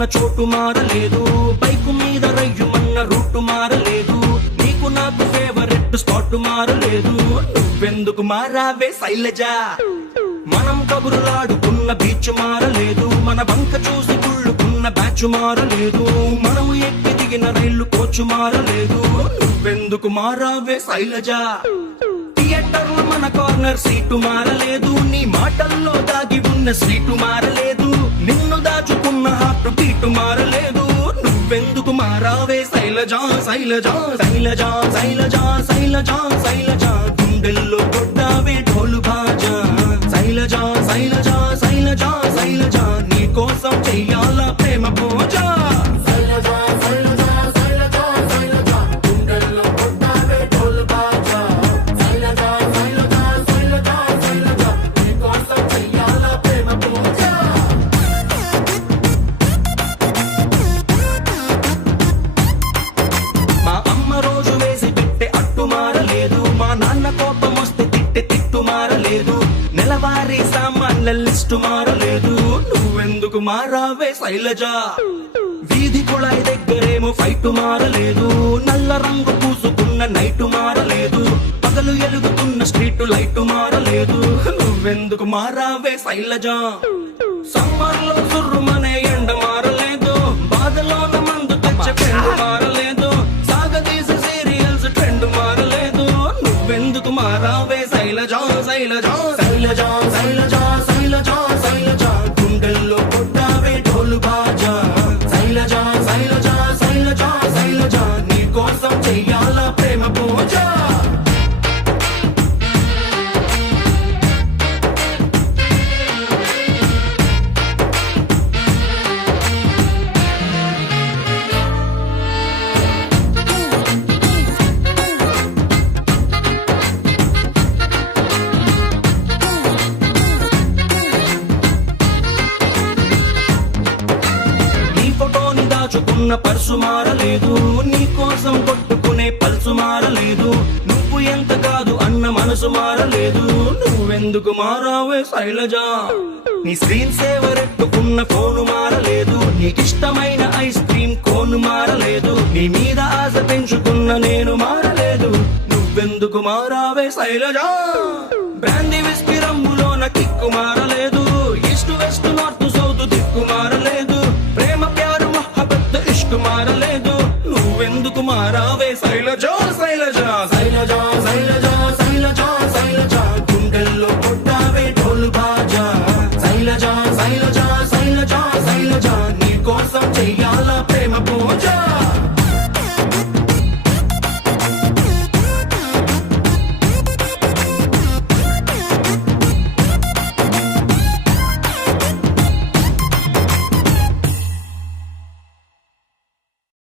ఉన్న చోటు మారలేదు, బైకు మీద రయ్యుమన్న రూటు మారలేదు, నీకు నాకు ఫేవరెట్ స్పాట్ మారలేదు. నువ్వెందుకు మారావే శైలజ? మనం కబురులాడుకున్న బీచ్ మారలేదు, మన బంక చూసి కుళ్ళుకున్న బ్యాచ్ మారలేదు, మనం ఎక్కి దిగిన రైలు కోచ్ మారలేదు. నువ్వెందుకు మారావే శైలజ? థియేటర్లో మన కార్నర్ సీటు మారలేదు, నీ మాటల్లో దాగి ఉన్న స్వీటు మారలేదు, నిన్ను దాచుకున్న హార్ట్ బీటు మారలేదు. నువ్వెందుకు మారావే శైలజ? శైలజ శైలజ శైలజ శైలజ శైలజ గుండెల్లో కొట్టావే ఢోలు బాజా. శైలజ శైలజ శైలజ శైలజ నీ కోసం చెయ్యాల ప్రేమ పూజ. నెలవారీ సామాన్ల లిస్టు మారలేదు, నువ్వెందుకు మారావే శైలజ? వీధి కుళాయి దగ్గరేమో ఫైటు మారలేదు, నల్ల రంగు పూసుకున్న నైటు మారలేదు, పగలు ఎలుగుతున్న స్ట్రీట్ లైటు మారలేదు. నువ్వెందుకు మారావే శైలజ? సమ్మర్లో సుర్రుమనే ఎండ మారలేదు, బాధలోన మందు తెచ్చే ఫ్రెండ్ మారలేదు, సాగదీసి సీరియల్స్ ట్రెండ్ మారలేదు. నువ్వెందుకు మారావే శైలజ? శైలజ శైలజ శైలజ శైలజ శైలజ గుండెల్లో కొట్టావే ఢోలు బాజా. శైలజ శైలజ శైలజ శైలజ నీ కోసం చెయ్యాల ప్రేమ పూజ. దాచుకున్న పర్సు మారలేదు, నీ కోసం కొట్టుకునే పల్సు మారలేదు, నువ్వు ఎంత కాదు అన్న మనసు మారలేదు. నువ్వెందుకు మారావే శైలజ? నీ స్క్రీన్ సేవర్ ఎట్టుకున్న ఫోను మారలేదు, నీకిష్టమైన ఐస్ క్రీమ్ కోను మారలేదు, నీ మీద ఆశ పెంచుకున్న నేను మారలేదు. నువ్వెందుకు మారావే శైలజ? బ్రాందీ విస్కీ రంగులోన కిక్కు మారలేదు, ఈస్ట్ వెస్ట్ నార్త్ సౌత్ దిక్కు మారలేదు, ప్రేమ ప్యారు ఇష్కు మారలేదు. నువ్వెందుకు మారావే శైలజ?